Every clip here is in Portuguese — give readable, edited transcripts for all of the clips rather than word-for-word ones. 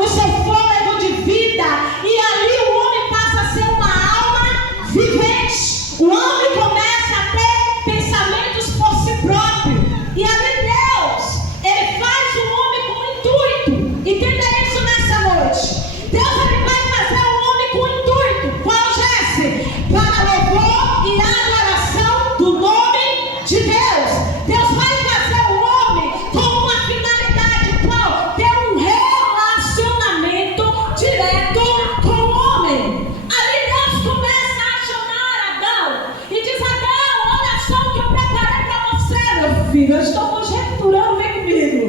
o seu fôlego de vida, e ali o homem passa a ser uma alma vivente. O homem começa a ter pensamentos por si próprio, e ali Deus, Ele faz o homem com intuito. Entenda isso nessa noite. Deus, Ele vai fazer o homem com intuito. Qual, Jesse? Para louvor e adoração do nome de Deus. Deus vai fazer o homem com uma finalidade. Qual? Ter um relacionamento direto com o homem. Ali Deus começa a chamar Adão e diz: Adão, olha só o que eu preparei para você, meu filho. Eu estou conjecturando, vem comigo.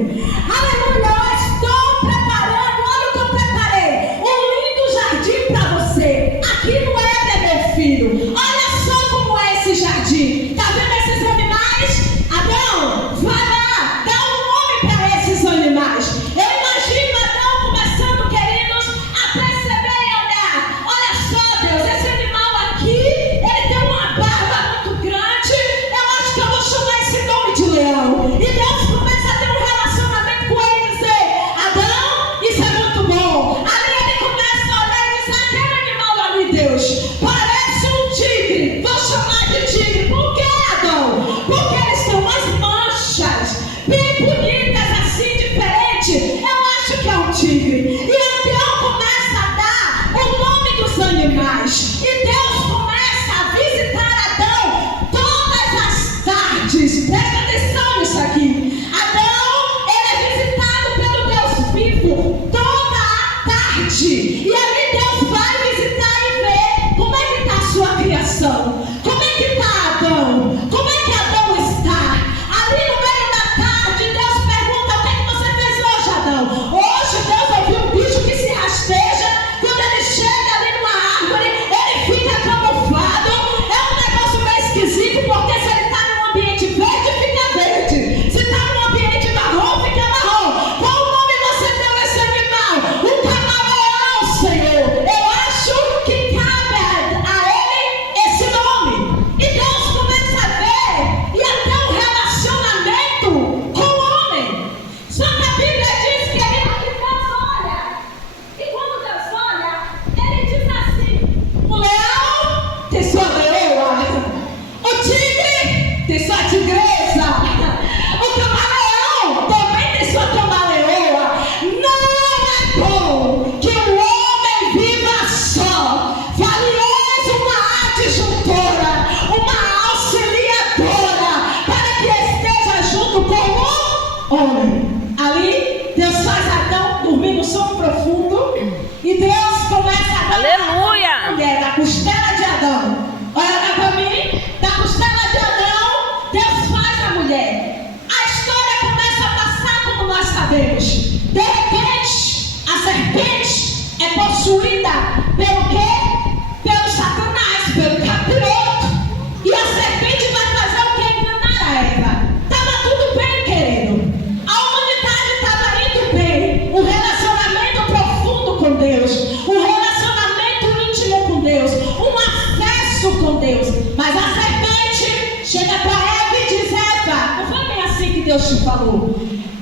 Aleluia, eu estou preparando, olha o que eu preparei. Um lindo jardim para você. Aqui no Éden, meu filho. Olha só como é esse jardim. Está vendo esses animais? Adão, vai lá, dá um nome para esses animais. Eu imagino Adão começando, queridos, a perceber e olhar. Olha só, Deus, esse animal aqui, ele tem uma barba muito grande. Eu acho que eu vou chamar esse nome de leão. E Deus começa a ter um relacionamento com ele e dizer: Adão, isso é muito bom. Ali ele começa a olhar e diz: aquele animal ali, Deus, parece um tigre. Vou chamar de tigre. Por quê, Adão? Porque eles têm umas manchas bem bonitas, assim, diferentes. Eu acho que é um tigre. E Adão começa a dar o nome dos animais. E Deus começa a visitar Adão todas as tardes. Presta atenção nisso aqui. Adão, ele é visitado pelo Deus vivo toda a tarde. E ali Deus vai visitar e ver como é que está a sua criação. Como é que está Adão? Como é que Adão está? Ali no meio da tarde, Deus pergunta: o que é que você fez hoje, Adão? Hoje, Deus, eu vi um bicho que se rasteja. Quando ele chega ali numa árvore, ele fica camuflado. É um negócio meio esquisito, porque se ele está num ambiente verde, fica verde. Se está num ambiente marrom, fica marrom. Qual o nome você deu a esse animal? Um camaleão, Senhor. Eu acho que cabe a ele esse nome. E Deus começa a ver e a ter um relacionamento com o homem. Só que a Bíblia diz que Deus olha. E quando Deus olha, ele diz assim: o leão tem sua leoa, o tigre tem sua tigresa, o camaleão também tem sua camaleoa. Não é bom que o homem viva só. Valioso uma adjuntora, uma auxiliadora, para que esteja junto com o homem. Ali, Deus faz Adão dormir no sono profundo. E Deus começa a dar Aleluia! a mulher da costela de Adão. Olha cá para mim. Da costela de Adão, Deus faz a mulher. A história começa a passar como nós sabemos. De repente, a serpente é possuída pelo quê? Pelo Satanás, pelo capiroto. E a serpente vai fazer o quê? Enganar a Eva. Estava tudo bem, querido. A humanidade estava indo bem. Um relacionamento profundo com Deus. Um relacionamento íntimo com Deus. Um acesso com Deus. Mas a serpente chega para Eva e diz: Eva, não foi bem assim que Deus te falou.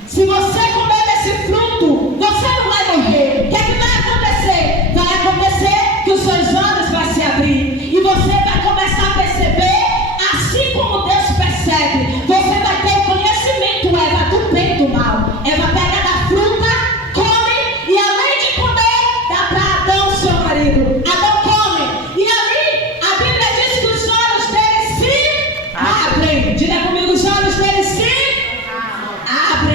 Se você comer desse fruto, você não vai morrer. O que é que vai acontecer? Vai acontecer que os seus olhos vão se abrir. E você vai começar a perceber, assim como Deus percebe. Você vai ter o conhecimento, Eva, do bem e do mal. Eva pega da fruta, come, e além de comer, dá para Adão, seu marido. Adão come. E ali, a Bíblia diz que os olhos dele se abrem. Diga comigo, os olhos dele se abrem.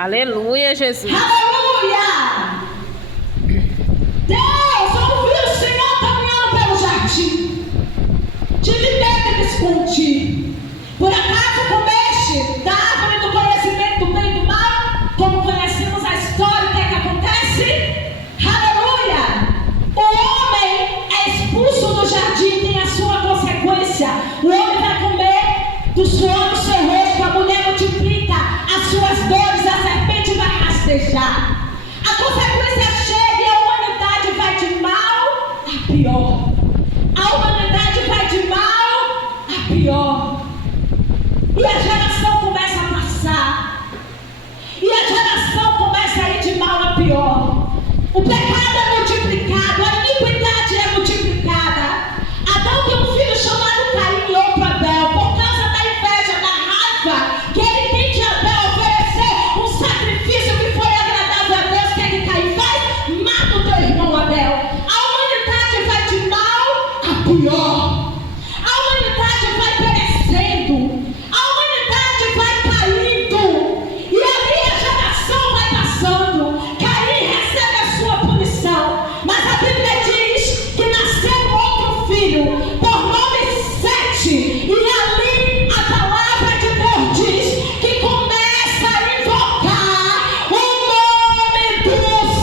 Aleluia, Jesus. Aleluia! Deus ouviu o Senhor caminhando pelo jardim. Tive medo de esconde. Por acaso comeste da árvore do conhecimento do bem e do mal? Como conhecemos a história, o que é que acontece? Aleluia! O homem é expulso do jardim, tem a sua consequência. O homem vai comer do suor do seu rosto, a mulher multiplica as suas dores, a serpente vai rastejar. A consequência chega e a humanidade vai de mal a pior. A humanidade vai de mal a pior. E a geração começa a passar. E a geração começa a ir de mal a pior. O pecado é multiplicado, a iniquidade é multiplicada. Adão tem um filho chamado Caim e outro Abel. Por causa da inveja, da raiva que ele tem de Abel oferecer um sacrifício que foi agradável a Deus, o que é que Caim faz? Mata o teu irmão Abel. A humanidade vai de mal a pior. A humanidade vai perecendo. A humanidade vai caindo. E ali a geração vai passando. Caim recebe a sua punição. Mas a Bíblia diz que nasceu outro filho, por nome Sete. E ali a palavra de Deus diz que começa a invocar o nome do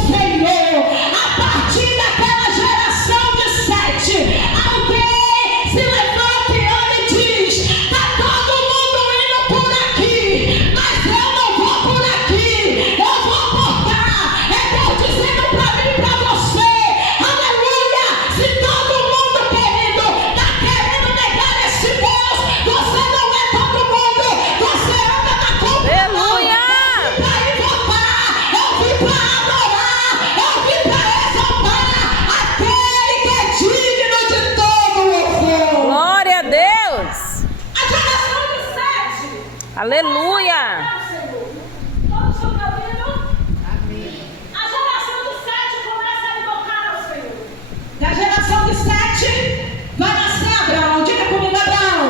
Senhor. A partir daquela geração de Sete, alguém se levanta e olha e diz: está todo mundo indo por aqui, mas eu não vou por aqui, eu vou por cá. É Deus dizendo para mim e para você: aleluia! Se todo mundo, querido, está querendo negar esse Deus, você não é todo mundo, você anda na contramão. Aleluia! Para invocar, eu vim para adorar, eu vim para exaltar aquele que é digno de todo louvor. Glória a Deus. A geração de Sete. Aleluia. Todos estão me ouvindo? A geração de Sete começa a invocar ao Senhor. Da geração de Sete vai nascer Abraão. Diga comigo, Abraão.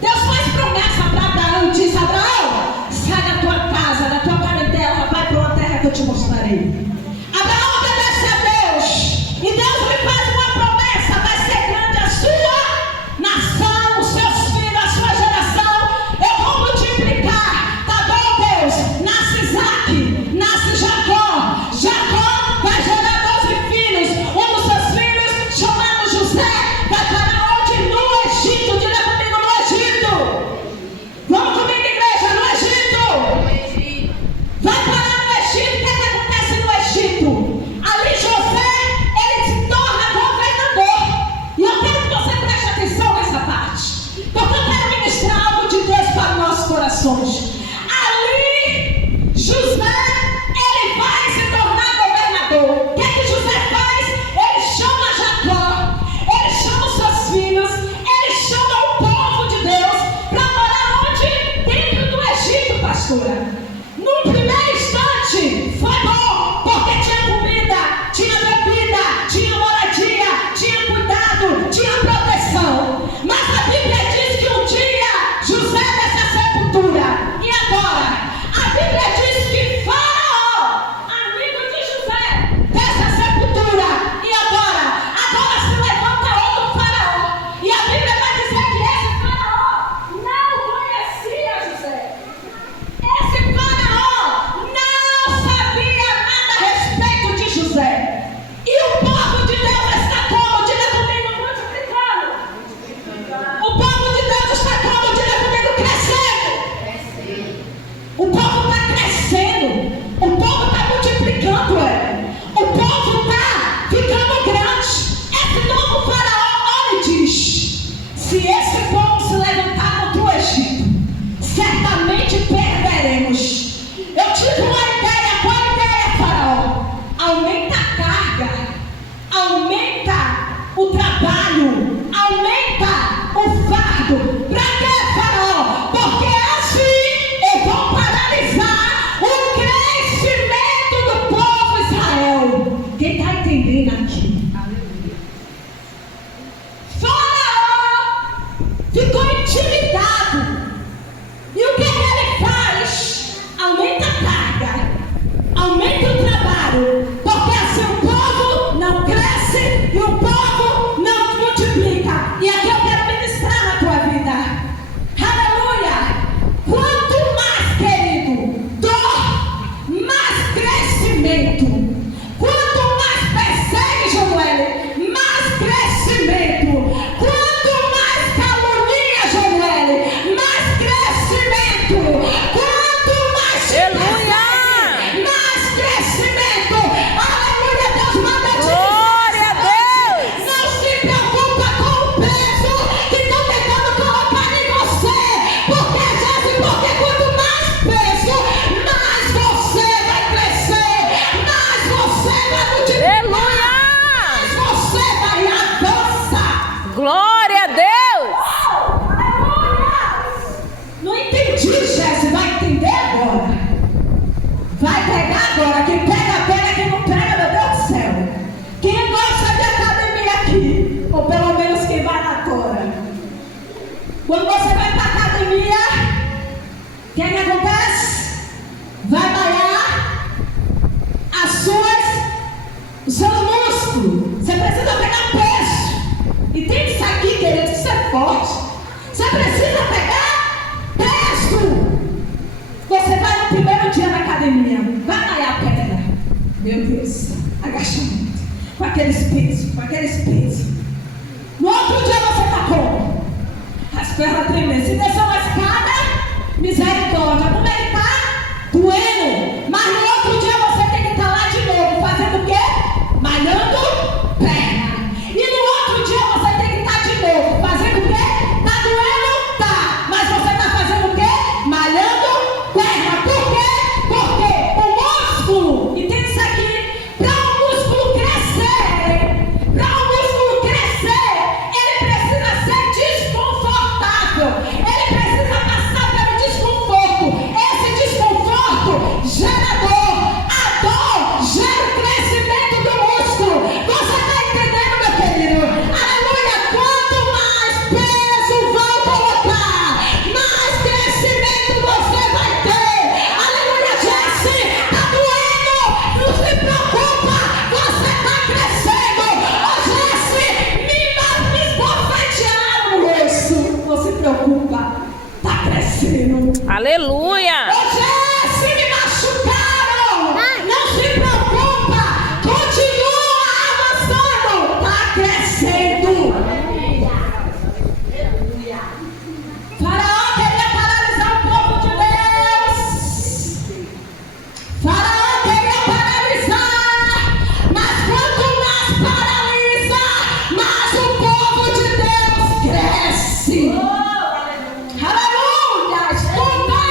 Deus faz promessa para Abraão e diz: Abraão, sai da tua casa, da tua parentela, vai para uma terra que eu te mostrarei. Abraão obedece a Deus. E Deus lhe faz uma promessa: vai ser grande a sua nação, os seus filhos, a sua geração. Eu vou multiplicar. Tá bom, Deus? Nasce Isaac, nasce Jacó. Jacó vai gerar 12 filhos. Um dos seus filhos, chamado José, vai para onde? No Egito. Diga comigo, no Egito. Vamos comigo, igreja, no Egito. Vai parar no Egito. O que é que acontece no Egito? Ali José, ele se torna governador. E eu quero que você preste atenção nessa parte, porque eu quero ministrar algo de Deus para os nossos corações. Ali José, ele vai se tornar governador. O que é que José faz? Ele chama Jacó, ele chama os seus filhos, ele chama o povo de Deus para morar onde? Dentro do Egito, pastora. No primeiro instante foi bom, porque tinha comida, tinha bebida, tinha moradia, tinha cuidado, tinha proteção. Mas a Bíblia diz que um dia José dessa sepultura. E agora? A Bíblia diz que Faraó, amigo de José, dessa sepultura. E agora? Agora se levanta outro Faraó. E a Bíblia vai dizer que esse Faraó não conhecia José. Esse Faraó não sabia nada a respeito de José. E o povo de Deus está como? Diga comigo, multiplicando. O povo de Deus está como? Diga comigo, crescendo. O povo está crescendo. O povo está multiplicando. O povo está ficando grande. Esse novo Faraó olha e diz: se esse povo se levantar contra o Egito, certamente perderemos. Eu tive uma ideia. Qual a ideia, Faraó? Aumenta a carga, aumenta o trabalho, aumenta o fardo. Para quê, Faraó? Porque assim eu vou paralisar o crescimento do povo Israel. Quem está entendendo aqui? Faraó ficou intimidado. E o que ele faz? Aumenta a aqueles pesos. No outro dia você está como? As pernas tremendo. Se descer uma escada, misericórdia. Como ele está? Doendo. Mas no outro dia você tem que estar lá de novo. Fazendo o quê? Malhando perna. E no outro dia você tem que estar de novo. Fazendo o quê? Está doendo? Tá. Mas você está fazendo o quê? Malhando perna. Por quê? Porque o músculo, entende isso aqui? Para o músculo crescer, ele precisa ser desconfortável. Ele precisa passar pelo desconforto. Esse desconforto gera dor. A dor gera o crescimento do músculo. Você está entendendo, meu querido? Aleluia! Quanto mais peso vão colocar, mais crescimento você vai ter. Aleluia, Jesse! Está doendo? Não se preocupa, você está crescendo. Ô, Jesse, me esbofetearam no rosto. Não se preocupa, está crescendo. Aleluia. Ô, Jesse, me machucaram. Não se preocupa, continua avançando. Está crescendo. Faraó queria paralisar o povo de Deus. Faraó queria paralisar. Mas quanto mais paralisa, mais o povo de Deus cresce. Aleluia! Escuta!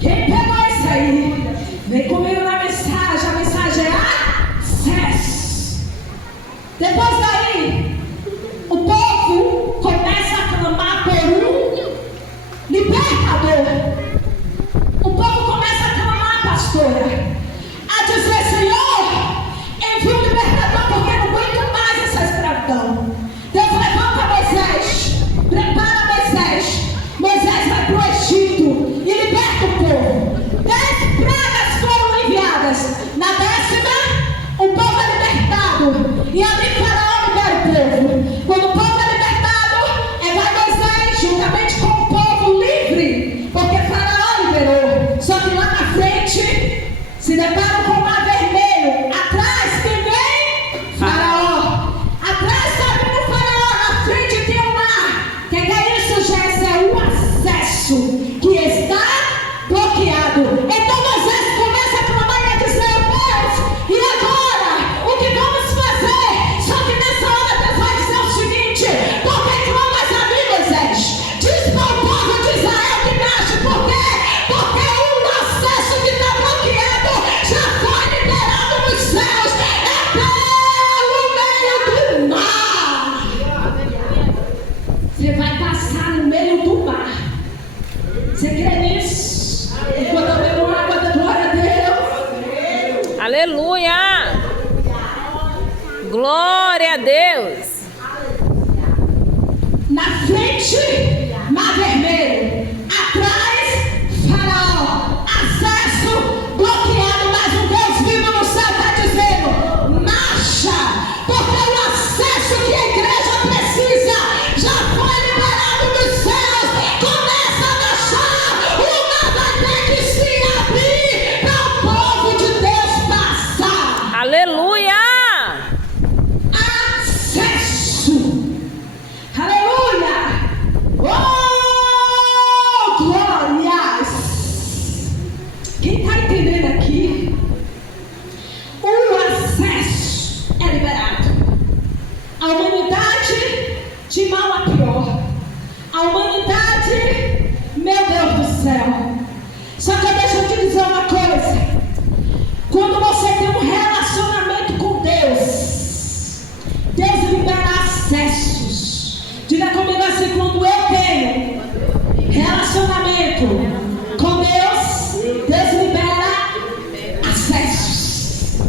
Quem pegou isso aí? Vem comigo na mensagem. A mensagem é acesso. Depois daí, o povo começa a clamar por um libertador. O povo começa a clamar, pastora, a dizer: Senhor, envia um libertador, porque não aguento mais essa escravidão. Deus levanta Moisés, prepara Moisés. Moisés vai para o Egito e liberta o povo. 10 pragas foram enviadas. Na 10ª, o povo é libertado. E ali Faraó libera o povo. Quando o povo é libertado, vai Moisés juntamente com o povo livre, porque Faraó liberou. Só que lá na frente se deparam com o mar vermelho. Atrás quem vem? Faraó. Atrás está vindo Faraó. Na frente tem o mar. Que é isso, Jesse? É o acesso que está bloqueado. Então Moisés começa a clamar e a dizer: Deus, e agora? O que vamos fazer? Só que nessa hora Deus vai dizer o seguinte: por que clamas a mim, Moisés? Diz para o povo de Israel que mexe. Por quê? Porque o acesso que está bloqueado já foi liberado nos céus. É pelo meio do mar. Você vai passar no meio do mar. Você crê nisso? Enquanto eu bebo água da glória a Deus. Aleluia. Glória a Deus. Na frente, mar vermelho. Atrás, Faraó. Acesso bloqueado. Mas o Deus vivo no céu está dizendo: marcha. Porque o acesso que a igreja precisa já foi liberado nos céus. Começa a marchar. O mar vai ter que se abrir para o povo de Deus passar. Aleluia. Acesso. Aleluia. Oh, glórias. Quem está entendendo aqui? O acesso é liberado. A humanidade de mal a pior. A humanidade, meu Deus do céu. Só que deixa eu te dizer uma coisa. Quando você tem um relacionamento com Deus, Deus libera acessos. Diga comigo assim: quando eu tenho relacionamento com Deus, Deus libera acessos.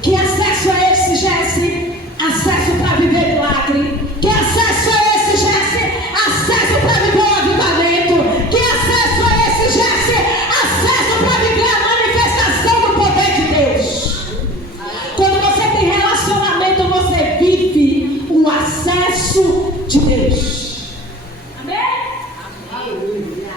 Que acesso é esse, Jesse? Acesso para viver milagre. Que acesso é esse, Jesse? Acesso para viver um avivamento. Que acesso é esse, Jesse? Acesso para viver a manifestação do poder de Deus. Quando você tem relacionamento, você vive o acesso de Deus. Amém? Aleluia.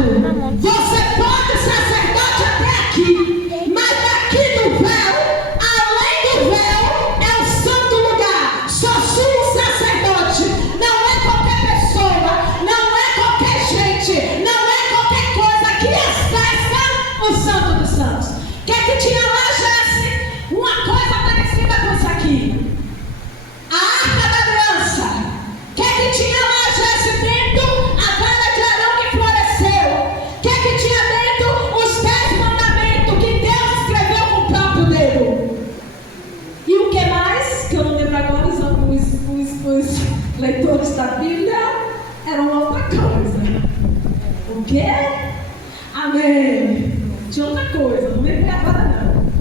limitado. Você pode ser sacerdote até aqui, mas daqui do véu, além do véu, é o santo lugar. Só sumo sacerdote. Não é qualquer pessoa, não é qualquer gente, não é qualquer coisa que acessa o santo dos santos. O que é que tinha lá, Jesse? Uma coisa parecida com isso aqui. A arca da aliança. O que é que tinha lá, Jesse, dentro? A vara de Arão que floresceu. O que é que tinha dentro? Os 10 mandamentos que Deus escreveu com o próprio dedo. E o que mais? Que eu não lembro agora, os leitores da Bíblia eram outra coisa. O quê? Amém. Tinha outra coisa, não lembro agora não.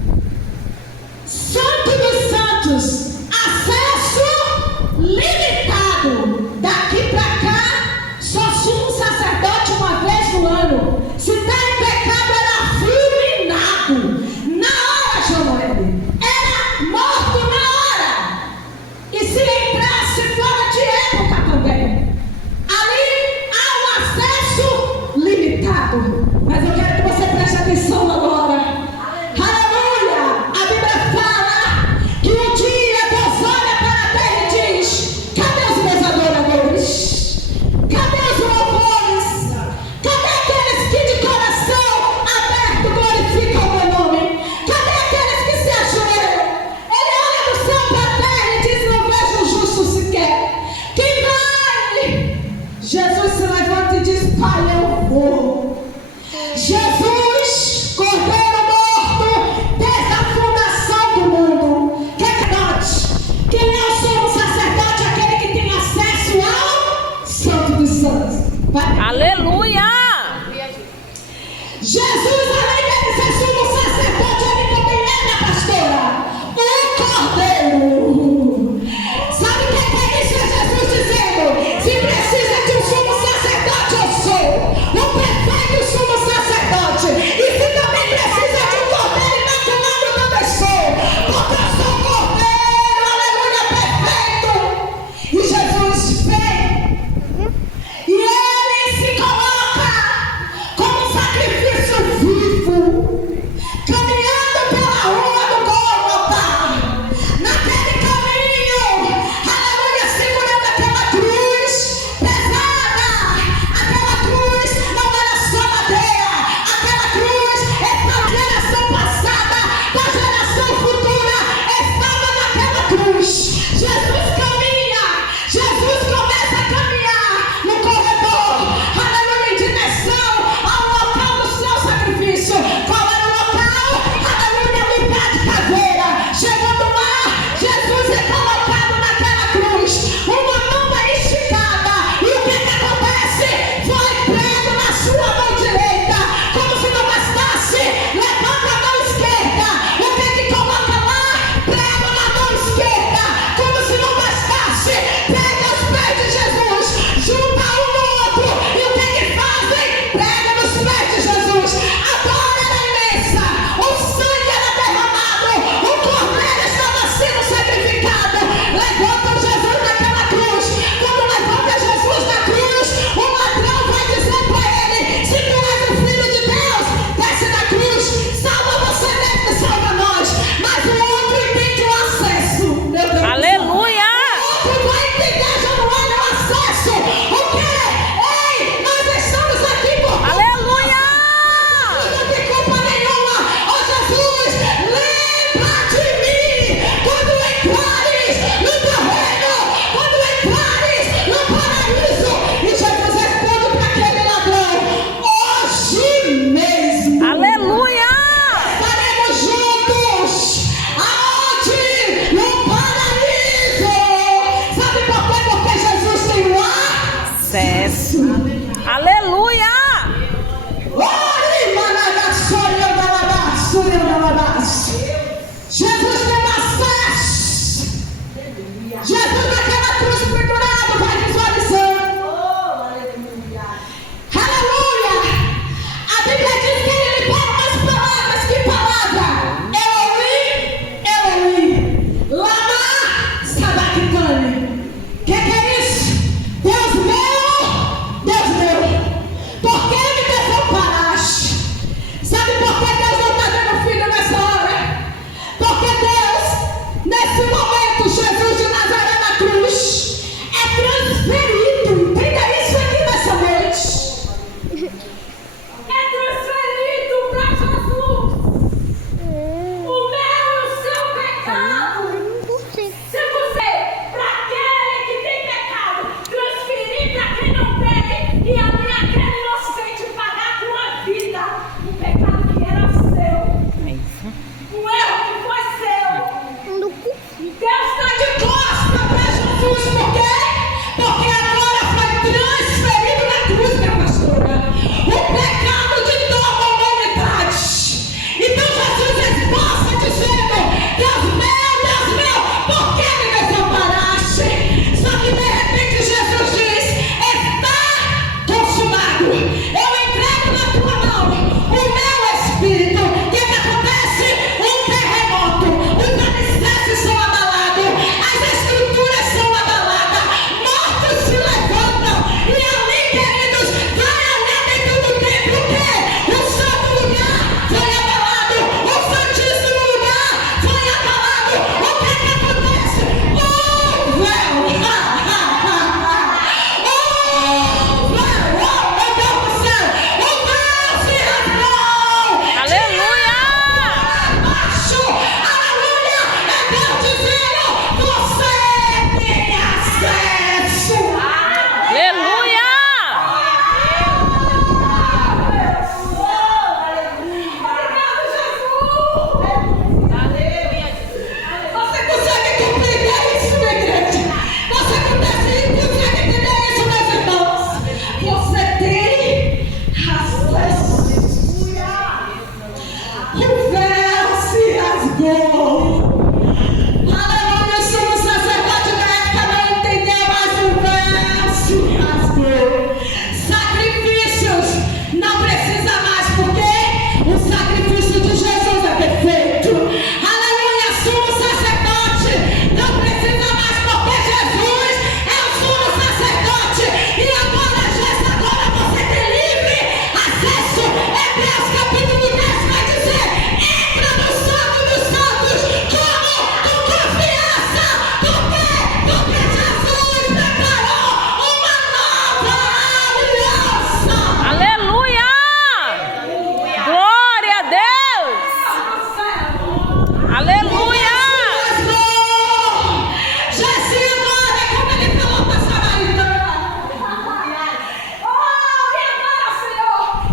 Santo dos Santos, acesso limitado. Daqui para cá, só sumo sacerdote uma vez no ano. Se está em pecado, era fulminado. Na hora, Joel. Era morto na hora. E se entrasse fora de época também. Ali há um acesso limitado. Mas eu quero que você preste atenção agora. Aleluia! A Bíblia fala que um dia Deus olha para a terra e diz: cadê os meus adoradores? Cadê os louvores? Cadê aqueles que de coração aberto glorificam o meu nome? Cadê aqueles que se ajoelham? Ele olha do céu para a terra e diz: não vejo o justo sequer. Quem vai? Jesus se levanta e diz: Pai, eu vou. Jesus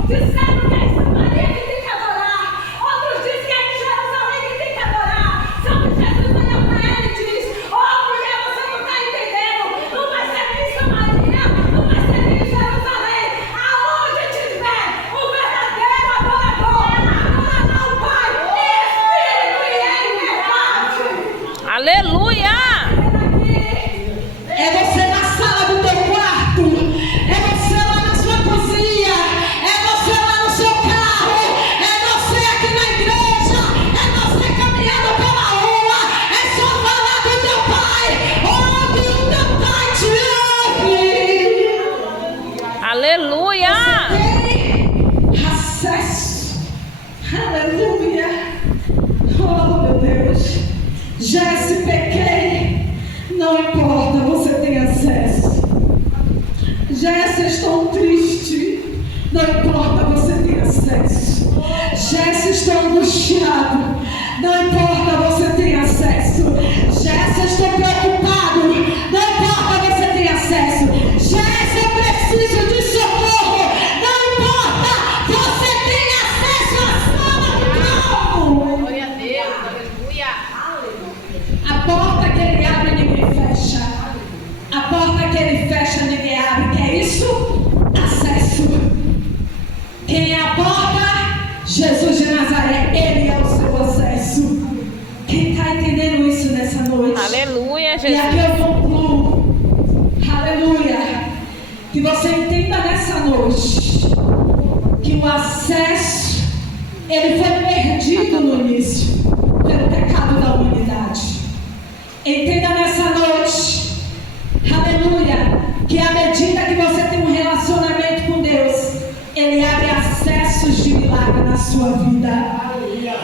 disseram que é em Samaria que tem que adorar. Outros dizem que é em Jerusalém que tem que adorar. Só que Jesus olha para ela e diz: "Ó mulher, você não está entendendo. Não vai ser nem em Samaria, não vai ser nem em Jerusalém. Aonde tiver o verdadeiro adorador, adorará o Pai em espírito e em verdade." Aleluia. É você na sala do teu quarto, é você lá na sua cozinha, é você lá no seu carro, é você aqui na igreja, é você caminhando pela rua, é só falar do teu Pai, ouve o teu Pai te ouve. Aleluia. Tem acesso, aleluia. Oh meu Deus, já se pequei, não importa, você tem acesso. Jéssica, estou triste, não importa, você tem acesso. Jéssica, estou angustiado, não importa, você tem acesso. Jéssica, estou preocupado, não importa, você tem acesso. Jéssica, eu preciso de socorro, não importa, você tem acesso à sala do trono. Glória a Deus. Aleluia. A porta que ele abre, ninguém fecha. A porta que ele fecha, ninguém abre. Que é isso? Acesso. Quem é a porta? Jesus de Nazaré. Ele é o seu acesso. Quem está entendendo isso nessa noite? Aleluia, E aqui Jesus. eu concluo. Aleluia. Que você entenda nessa noite que o acesso, ele foi perdido no início pelo pecado da humanidade. Entenda nessa noite, aleluia, que à medida que você tem um relacionamento com Deus, Ele abre acessos de milagre na sua vida.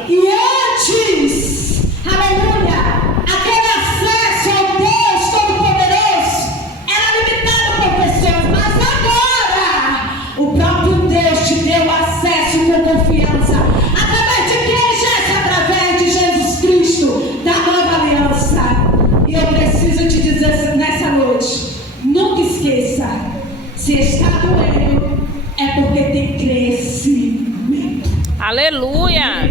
E antes, aleluia, aquele acesso ao Deus Todo-Poderoso era limitado por pessoas, mas agora o próprio Deus te deu acesso com confiança. Através de quem, Jéssica? Através de Jesus Cristo, da nova aliança. E eu preciso te dizer nessa noite, nunca esqueça, se está doendo, é porque tem crescimento. Aleluia.